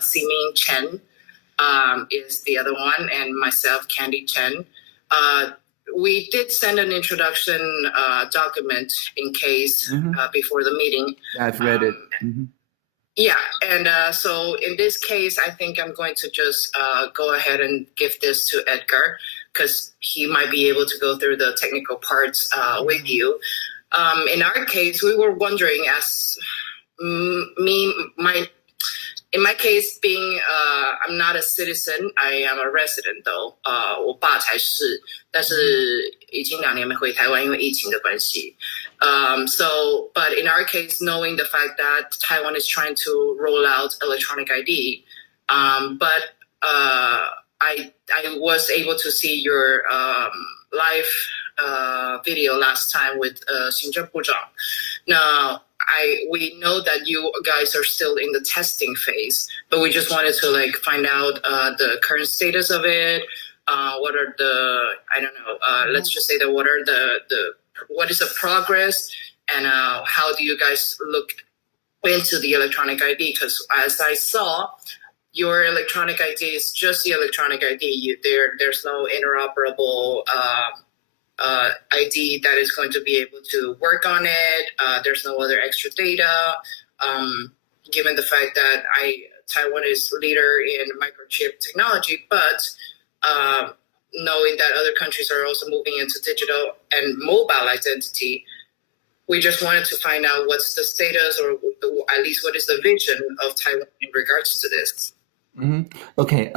Siming Chen is the other one, and myself, Candy Chen. We did send an introduction document in case before the meeting. I've read it. Yeah, and so in this case, I think I'm going to just go ahead and give this to Edgar because he might be able to go through the technical parts with you. In our case, we were wondering, as in my case, being I'm not a citizen, I am a resident though. 我爸才是，但是已经2年没回台湾，因为疫情的关系。But in our case, knowing the fact that Taiwan is trying to roll out electronic ID, but I was able to see your live video last time with 行政部长. Now, we know that you guys are still in the testing phase, but we just wanted to find out the current status of it. What are the let's just say that what is the progress, and how do you guys look into the electronic ID? Because as I saw, your electronic ID is just the electronic ID. There's no interoperable ID that is going to be able to work on it. There's no other extra data. Given the fact that Taiwan is leader in microchip technology, but knowing that other countries are also moving into digital and mobile identity, we just wanted to find out what's the status, or at least what is the vision of Taiwan in regards to this. Okay,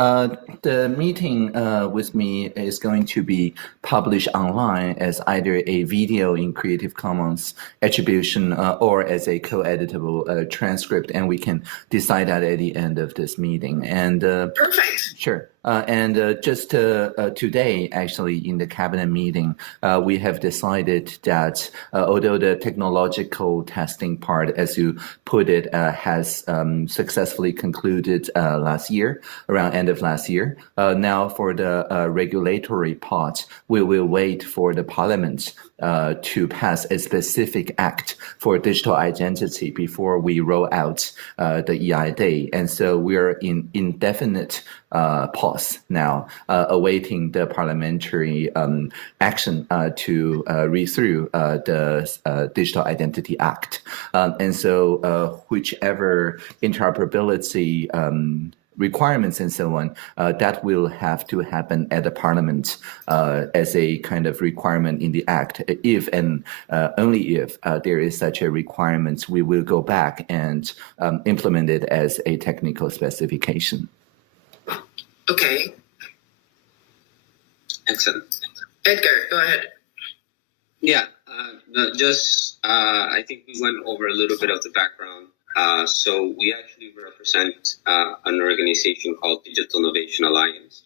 the meeting with me is going to be published online as either a video in Creative Commons attribution or as a co-editable transcript, and we can decide that at the end of this meeting. And perfect. Sure. And just today, actually, in the cabinet meeting, we have decided that although the technological testing part, as you put it, has successfully concluded last year, around end of last year, now for the regulatory part, we will wait for the parliament to pass a specific act for digital identity before we roll out the EID. And so we're in indefinite pause now, awaiting the parliamentary action to read through the Digital Identity Act. And so whichever interoperability requirements and so on, that will have to happen at the parliament as a kind of requirement in the act. If and only if there is such a requirement, we will go back and implement it as a technical specification. Okay. Excellent. Edgar, go ahead. Yeah, I think we went over a little bit of the background. So we actually represent an organization called Digital Innovation Alliance,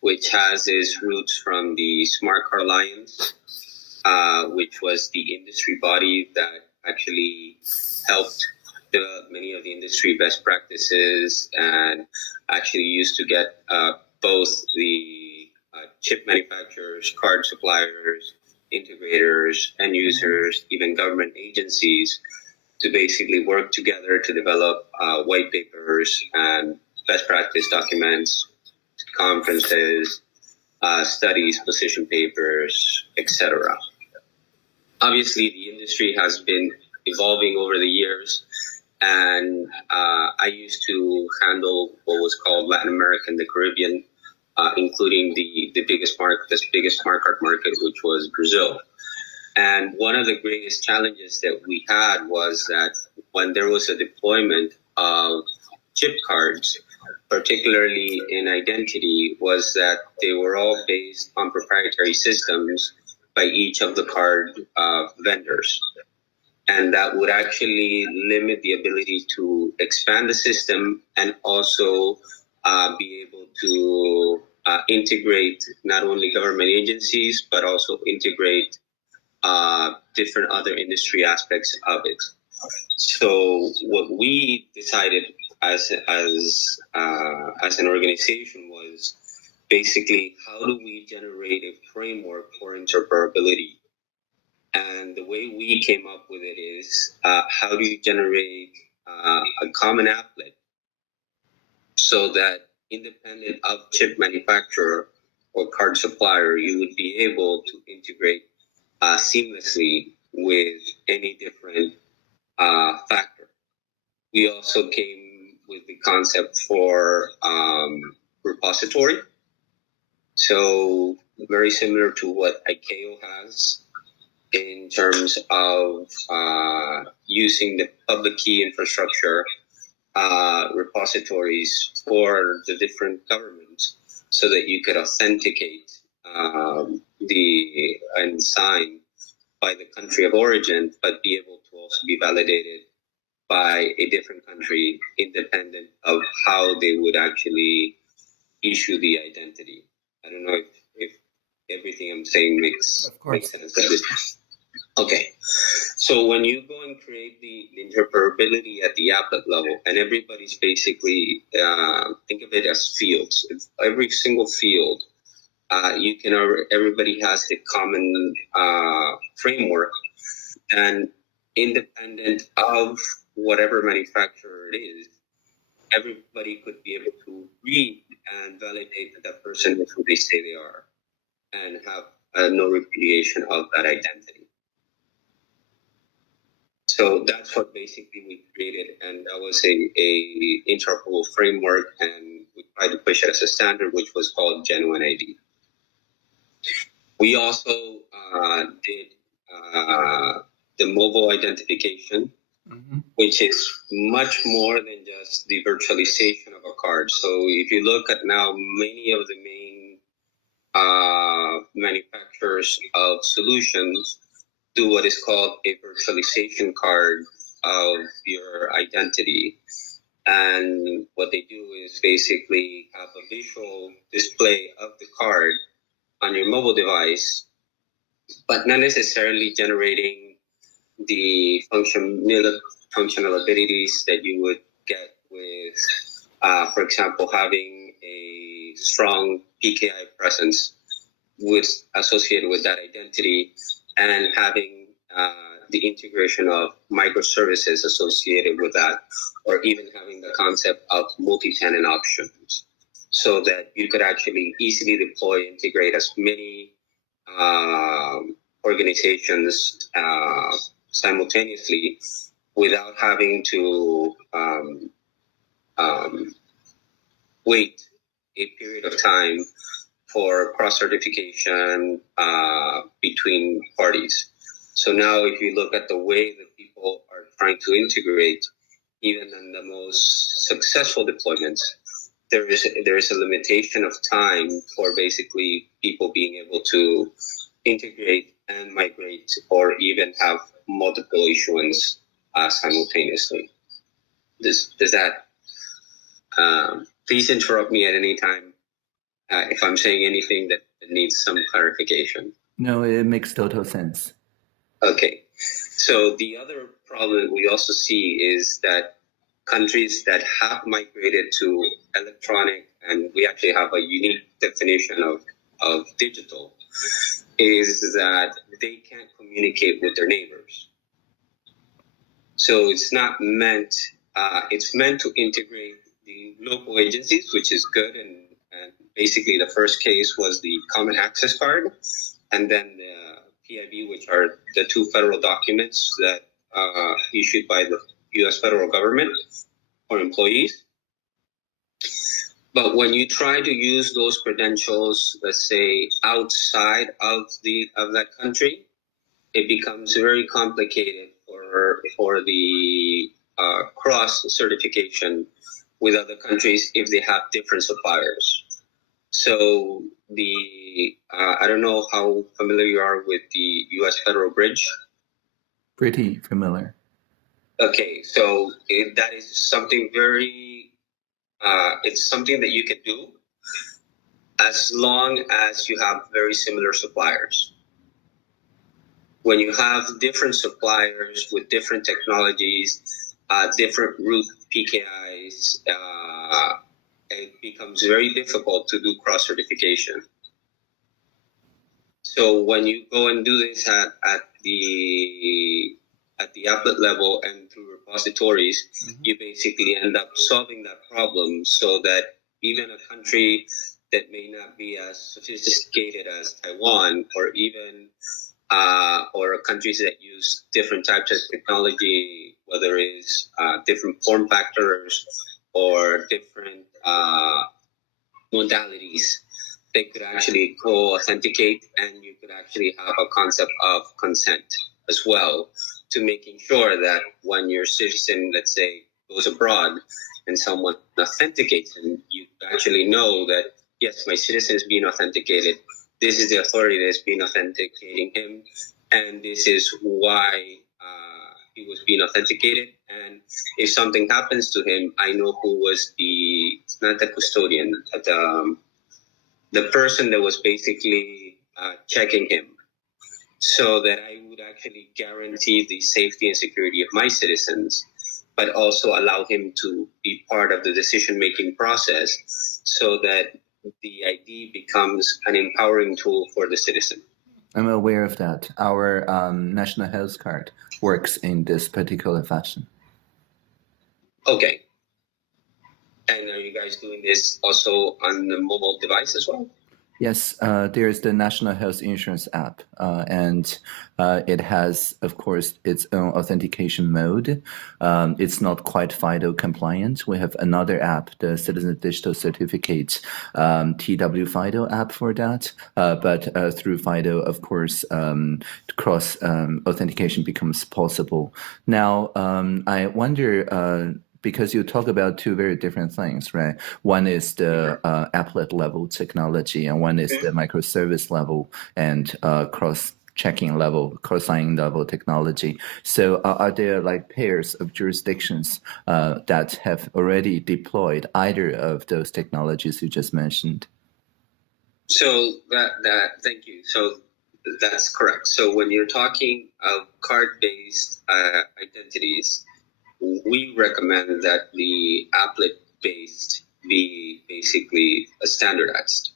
which has its roots from the Smart Card Alliance, which was the industry body that actually helped develop many of the industry best practices and actually used to get both the chip manufacturers, card suppliers, integrators, end users, even government agencies to basically work together to develop white papers and best practice documents, conferences, studies, position papers, etc. Obviously, the industry has been evolving over the years, and I used to handle what was called Latin America and the Caribbean, including the biggest smart card market, which was Brazil. And one of the greatest challenges that we had was that when there was a deployment of chip cards, particularly in identity, was that they were all based on proprietary systems by each of the card vendors. And that would actually limit the ability to expand the system and also be able to integrate not only government agencies, but also integrate different other industry aspects of it. So what we decided as an organization was basically how do we generate a framework for interoperability? And the way we came up with it is how do you generate a common applet so that independent of chip manufacturer or card supplier, you would be able to integrate seamlessly with any different factor. We also came with the concept for repository. So very similar to what ICAO has in terms of using the public key infrastructure repositories for the different governments so that you could authenticate and sign by the country of origin, but be able to also be validated by a different country independent of how they would actually issue the identity. I don't know if everything I'm saying makes sense. Okay. So when you go and create the interoperability at the applet level, and everybody's basically, think of it as fields. It's every single field, everybody has the common framework, and independent of whatever manufacturer it is, everybody could be able to read and validate that that person is who they say they are, and have no repudiation of that identity. So that's what basically we created, and that was a interoperable framework, and we tried to push it as a standard, which was called Genuine ID. We also did the mobile identification, which is much more than just the virtualization of a card. So if you look at now, many of the main manufacturers of solutions do what is called a virtualization card of your identity. And what they do is basically have a visual display of the card on your mobile device, but not necessarily generating the functional abilities that you would get with, for example, having a strong PKI presence associated with that identity, and having the integration of microservices associated with that, or even having the concept of multi-tenant options, so that you could actually easily deploy, integrate as many organizations simultaneously without having to wait a period of time for cross-certification between parties. So now if you look at the way that people are trying to integrate, even in the most successful deployments, there is a limitation of time for basically people being able to integrate and migrate, or even have multiple issuance simultaneously. Does that? Please interrupt me at any time if I'm saying anything that needs some clarification. No, it makes total sense. Okay. So the other problem we also see is that countries that have migrated to electronic, and we actually have a unique definition of digital, is that they can't communicate with their neighbors. So it's not meant, it's meant to integrate the local agencies, which is good. And basically the first case was the Common Access Card, and then the PIV, which are the two federal documents that issued by the U.S. federal government for employees. But when you try to use those credentials, let's say outside of that country, it becomes very complicated for the cross certification with other countries if they have different suppliers. So I don't know how familiar you are with the U.S. Federal Bridge. Pretty familiar. Okay, so that is something very, it's something that you can do as long as you have very similar suppliers. When you have different suppliers with different technologies, different root PKIs, it becomes very difficult to do cross-certification. So when you go and do this at the at the applet level and through repositories, you basically end up solving that problem so that even a country that may not be as sophisticated as Taiwan, or even or countries that use different types of technology, whether it's different form factors or different modalities, they could actually co-authenticate, and you could actually have a concept of consent as well, to making sure that when your citizen, let's say, goes abroad and someone authenticates him, you actually know that, yes, my citizen is being authenticated. This is the authority that's been authenticating him, and this is why he was being authenticated. And if something happens to him, I know who was not the custodian, but the person that was basically checking him, so that I would actually guarantee the safety and security of my citizens, but also allow him to be part of the decision-making process, so that the ID becomes an empowering tool for the citizen. I'm aware of that. Our national health card works in this particular fashion. Okay. And are you guys doing this also on the mobile device as well? Yes, there's the National Health Insurance app, and it has, of course, its own authentication mode. It's not quite FIDO compliant. We have another app, the Citizen Digital Certificate TW FIDO app for that. But through FIDO, of course, cross authentication becomes possible. Now, I wonder, because you talk about two very different things, right? One is the applet level technology, and one is the microservice level and cross-checking level, cross-signing level technology. So are there like pairs of jurisdictions that have already deployed either of those technologies you just mentioned? So thank you. So that's correct. So when you're talking of card-based identities, we recommend that the applet-based be basically standardized,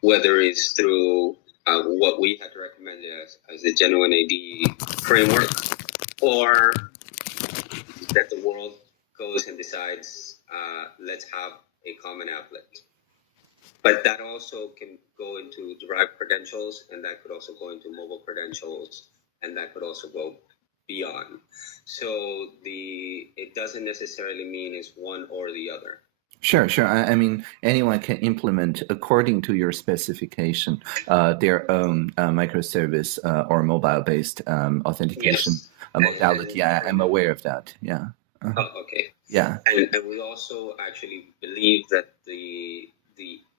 whether it's through what we had recommended as the Genuine ID framework, or that the world goes and decides, let's have a common applet. But that also can go into derived credentials, and that could also go into mobile credentials, and that could also go beyond. So it doesn't necessarily mean it's one or the other. Sure. I mean, anyone can implement according to your specification their own microservice or mobile-based authentication modality. I'm aware of that. Yeah. Oh, okay. Yeah. And we also actually believe that the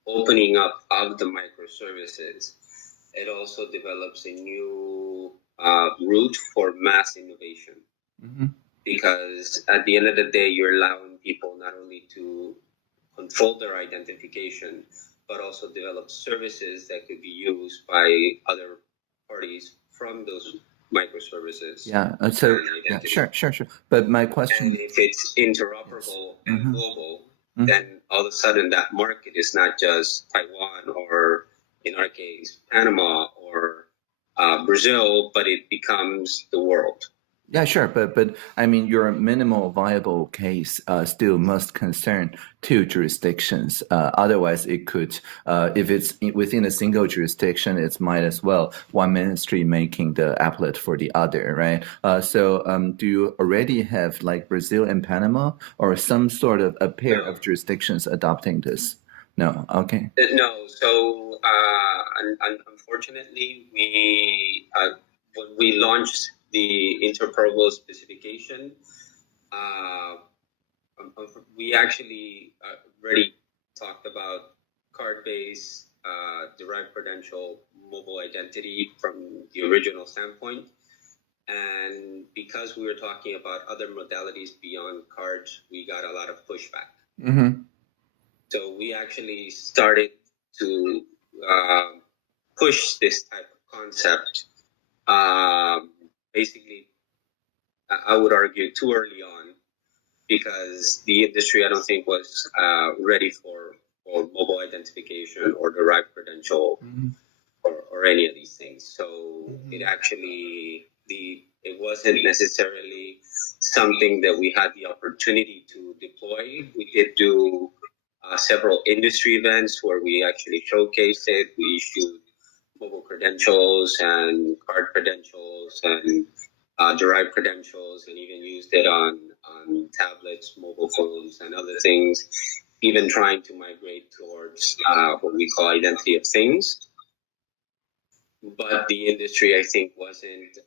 opening up of the microservices, it also develops a new route for mass innovation. Mm-hmm. Because at the end of the day, you're allowing people not only to control their identification, but also develop services that could be used by other parties from those microservices. Yeah. Sure. But my question, and if it's interoperable and global, then all of a sudden that market is not just Taiwan, or in our case, Panama or Brazil, but it becomes the world. Yeah, sure. But I mean, your minimal viable case still must concern two jurisdictions. Otherwise, it could, if it's within a single jurisdiction, it might as well one ministry making the applet for the other, right? So do you already have like Brazil and Panama, or some sort of a pair of jurisdictions adopting this? No. Okay. No. So unfortunately, when we launched the interoperable specification, we actually already talked about card-based, derived credential, mobile identity from the original standpoint. And because we were talking about other modalities beyond cards, we got a lot of pushback. Mm-hmm. So we actually started to push this type of concept. Basically, I would argue too early on, because the industry, I don't think, was ready for mobile identification or derived credential or any of these things. So it actually it wasn't necessarily something that we had the opportunity to deploy. We did do several industry events where we actually showcased it. We issued mobile credentials and card credentials and derived credentials, and even used it on tablets, mobile phones, and other things. Even trying to migrate towards what we call identity of things. But the industry, I think, wasn't.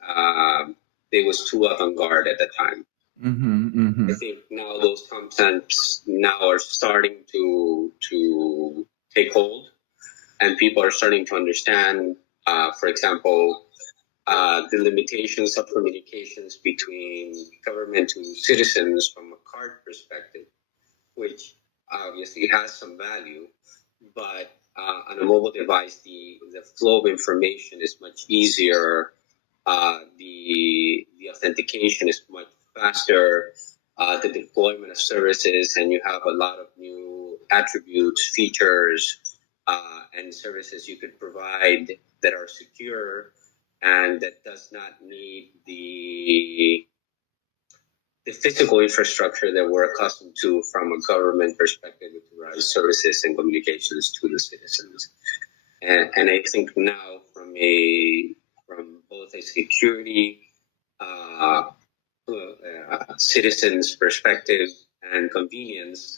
It was too avant-garde at the time. I think now those concepts now are starting to take hold, and people are starting to understand. For example, the limitations of communications between government to citizens from a card perspective, which obviously has some value, but on a mobile device, the flow of information is much easier. The authentication is much faster. The deployment of services, and you have a lot of new attributes, features, and services you could provide that are secure and that does not need the physical infrastructure that we're accustomed to from a government perspective with regards to services and communications to the citizens. And I think now from both a security citizens perspective and convenience,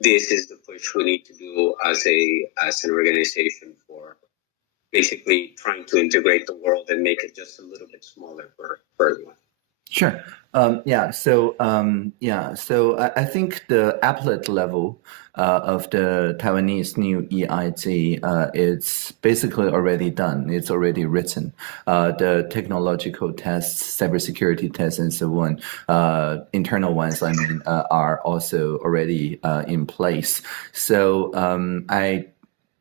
this is the push we need to do as an organization for basically trying to integrate the world and make it just a little bit smaller for everyone. Sure. So I think the applet level of the Taiwanese new EID it's basically already done. It's already written. The technological tests, cybersecurity tests, and so on, internal ones, are also already in place. So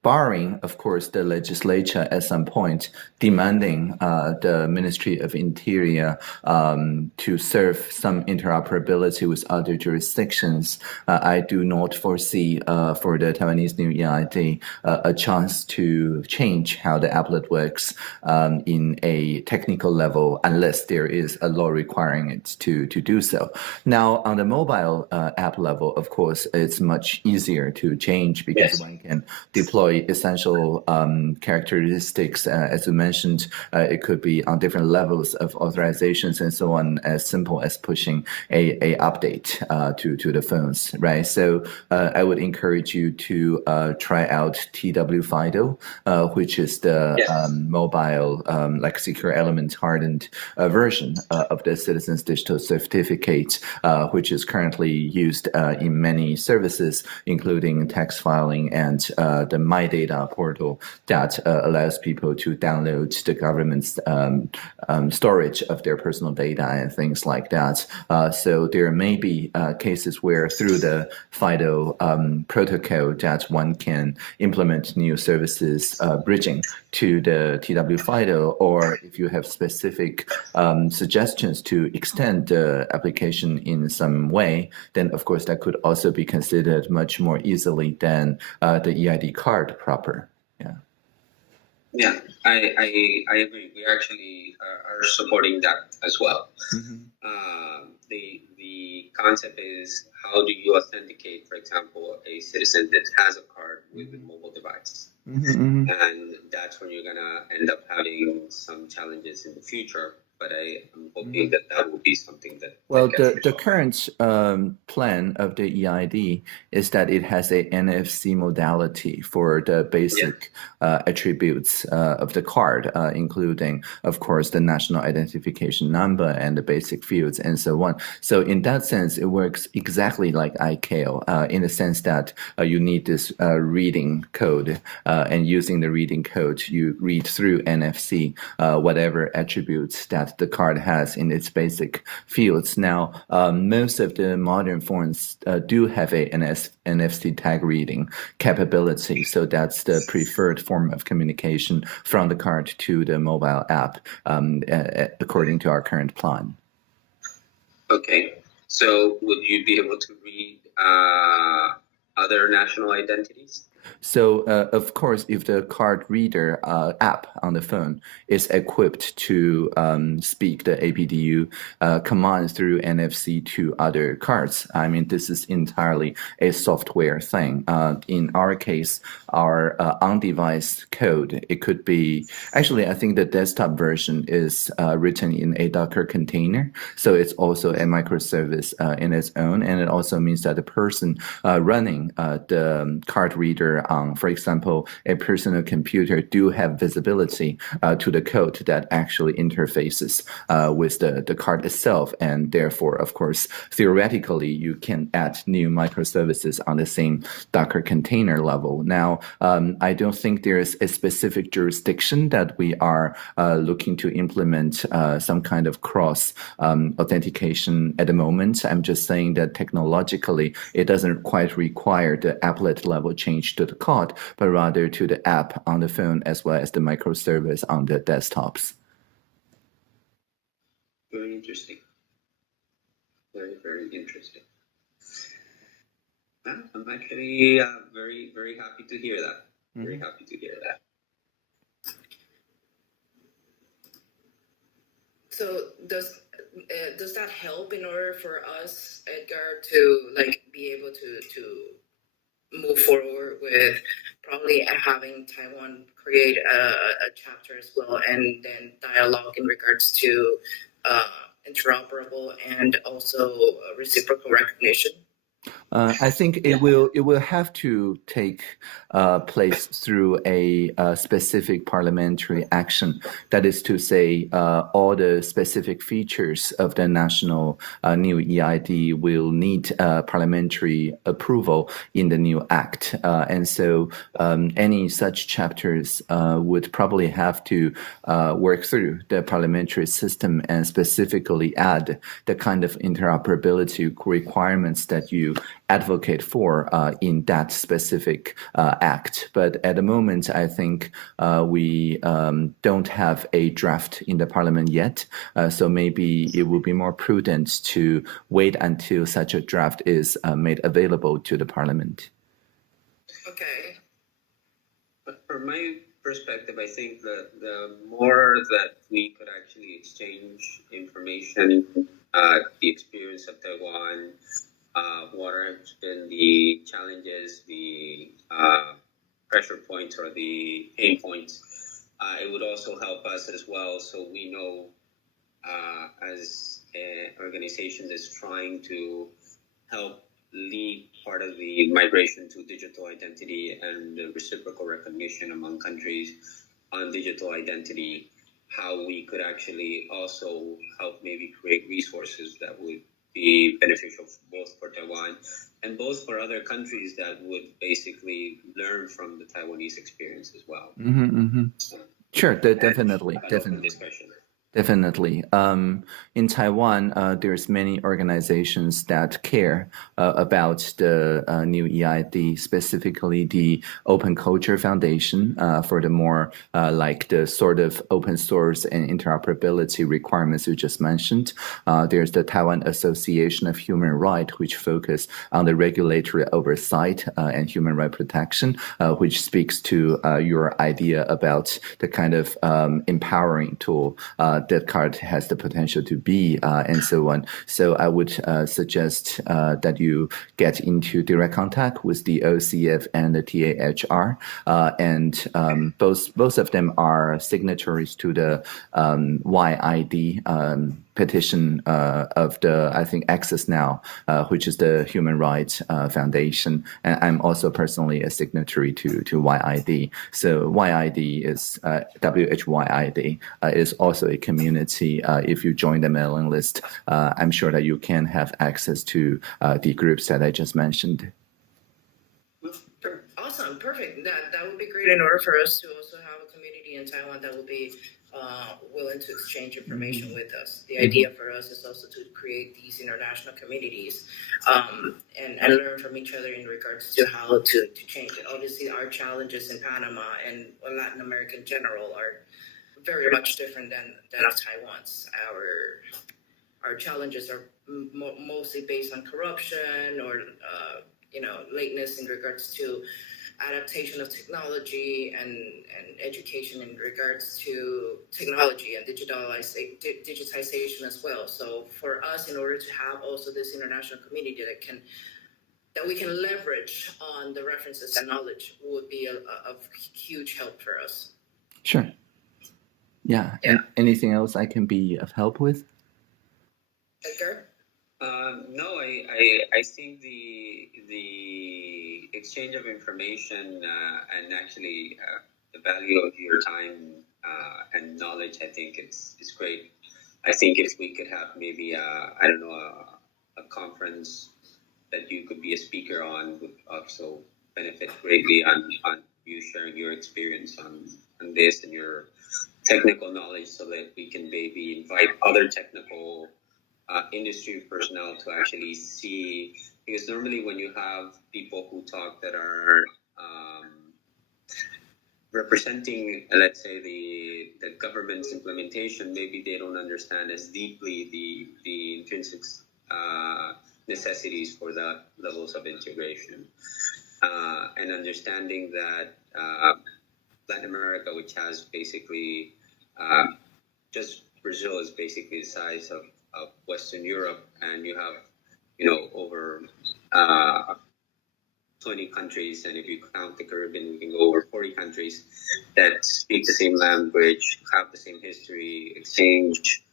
barring, of course, the legislature at some point demanding the Ministry of Interior to serve some interoperability with other jurisdictions, I do not foresee for the Taiwanese new EID a chance to change how the applet works in a technical level unless there is a law requiring it to do so. Now, on the mobile app level, of course, it's much easier to change because one can deploy essential characteristics, as you mentioned. It could be on different levels of authorizations and so on, as simple as pushing a update to the phones, right? So I would encourage you to try out TW FIDO, which is the mobile like secure element hardened version of the Citizens Digital Certificate, which is currently used in many services, including tax filing and the MyData portal that allows people to download the government's storage of their personal data and things like that. So there may be cases where through the FIDO protocol that one can implement new services bridging to the TW FIDO, or if you have specific suggestions to extend the application in some way, then of course that could also be considered much more easily than the EID card proper. Yeah, I agree. We actually are supporting that as well. The concept is, how do you authenticate, for example, a citizen that has a card with a mobile device? And that's when you're going to end up having some challenges in the future. But I am hoping that will be something that... Well, the current plan of the EID is that it has a NFC modality for the basic attributes of the card, including, of course, the national identification number and the basic fields and so on. So in that sense, it works exactly like iCal in the sense that you need this reading code, and using the reading code, you read through NFC whatever attributes that the card has in its basic fields. Now, most of the modern phones do have a NFC tag reading capability, so that's the preferred form of communication from the card to the mobile app, according to our current plan. Okay, so would you be able to read other national identities? So, of course, if the card reader app on the phone is equipped to speak the APDU commands through NFC to other cards, I mean, this is entirely a software thing. In our case, our on-device code, it could be, actually, I think the desktop version is written in a Docker container. So it's also a microservice in its own. And it also means that the person running the card reader on, for example, a personal computer do have visibility to the code that actually interfaces with the card itself. And therefore, of course, theoretically, you can add new microservices on the same Docker container level. Now, I don't think there's a specific jurisdiction that we are looking to implement some kind of cross authentication at the moment. I'm just saying that technologically, it doesn't quite require the applet level change to the card, but rather to the app on the phone as well as the microservice on the desktops. Very interesting. Very, very interesting. I'm actually very, very happy to hear that. Very happy to hear that. So does that help in order for us, Edgar, to like be able to move forward with probably having Taiwan create a chapter as well, and then dialogue in regards to interoperable and also reciprocal recognition? I think it will have to take place through a specific parliamentary action. That is to say, all the specific features of the national new EID will need parliamentary approval in the new act. And so any such chapters would probably have to work through the parliamentary system and specifically add the kind of interoperability requirements that you advocate for in that specific act. But at the moment, I think we don't have a draft in the parliament yet. So maybe it would be more prudent to wait until such a draft is made available to the parliament. Okay. But from my perspective, I think that the more that we could actually exchange information, the experience of Taiwan, what have been the challenges, the pressure points, or the pain points. It would also help us as well, so we know as an organization that's trying to help lead part of the migration to digital identity and reciprocal recognition among countries on digital identity, how we could actually also help maybe create resources that would be beneficial both for Taiwan and both for other countries that would basically learn from the Taiwanese experience as well. Sure, definitely. Definitely. In Taiwan, there's many organizations that care about the new EID, specifically the Open Culture Foundation for the more like the sort of open source and interoperability requirements you just mentioned. There's the Taiwan Association of Human Rights, which focus on the regulatory oversight and human right protection, which speaks to your idea about the kind of empowering tool that card has the potential to be, and so on. So I would suggest that you get into direct contact with the OCF and the TAHR, and both of them are signatories to the YID petition of the, I think, Access Now, which is the Human Rights Foundation. And I'm also personally a signatory to YID. So YID is, WHYID is also a community. If you join the mailing list, I'm sure that you can have access to the groups that I just mentioned. Awesome, perfect. That would be great in order for us to also have a community in Taiwan that will be willing to exchange information with us. The idea for us is also to create these international communities and learn from each other in regards to how to change it. Obviously, our challenges in Panama and Latin America in general are very much different than of Taiwan's. Our challenges are mostly based on corruption or lateness in regards to adaptation of technology and education in regards to technology and digitization as well. So for us, in order to have also this international community that we can leverage on the references and knowledge would be of huge help for us. Sure. Yeah. Yeah. Anything else I can be of help with? Edgar? No, I think the exchange of information and actually the value of your time and knowledge, I think is great. I think if we could have maybe I don't know a conference that you could be a speaker on would also benefit greatly on you sharing your experience on this and your technical knowledge, so that we can maybe invite other technical industry personnel to actually see, because normally when you have people who talk that are representing, let's say, the government's implementation, maybe they don't understand as deeply the intrinsic necessities for the levels of integration, and understanding that Latin America, which has basically just Brazil is basically the size of Western Europe, and you have, over 20 countries, and if you count the Caribbean, we can go over 40 countries that speak the same language, have the same history, exchange.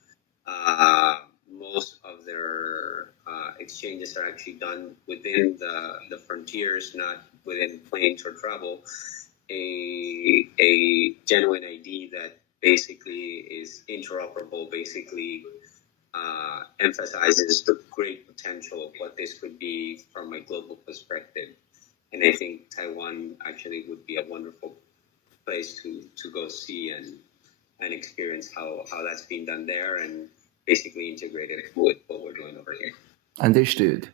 Most of their exchanges are actually done within the frontiers, not within planes or travel. A genuine ID that basically is interoperable, basically emphasizes the great potential of what this could be from a global perspective. And I think Taiwan actually would be a wonderful place to go see and experience how that's being done there, and basically integrate it with what we're doing over here. Understood.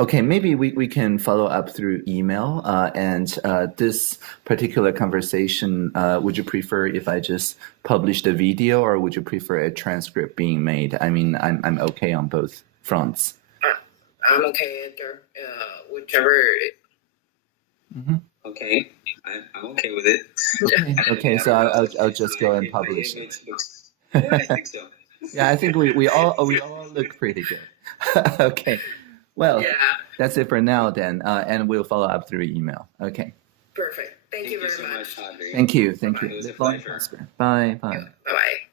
Okay, maybe we can follow up through email. And this particular conversation, would you prefer if I just publish the video, or would you prefer a transcript being made? I mean, I'm okay on both fronts. I'm okay, Edgar. Whichever. Mm-hmm. Okay, I'm okay with it. Okay. So I'll just go and publish it. Yeah, I think so. Yeah, I think we all look pretty good. Okay. Well, Yeah. That's it for now then, and we'll follow up through email. Okay. Perfect. Thank you very so much. Audrey. Thank you. It was a pleasure. Bye. Bye. Bye-bye.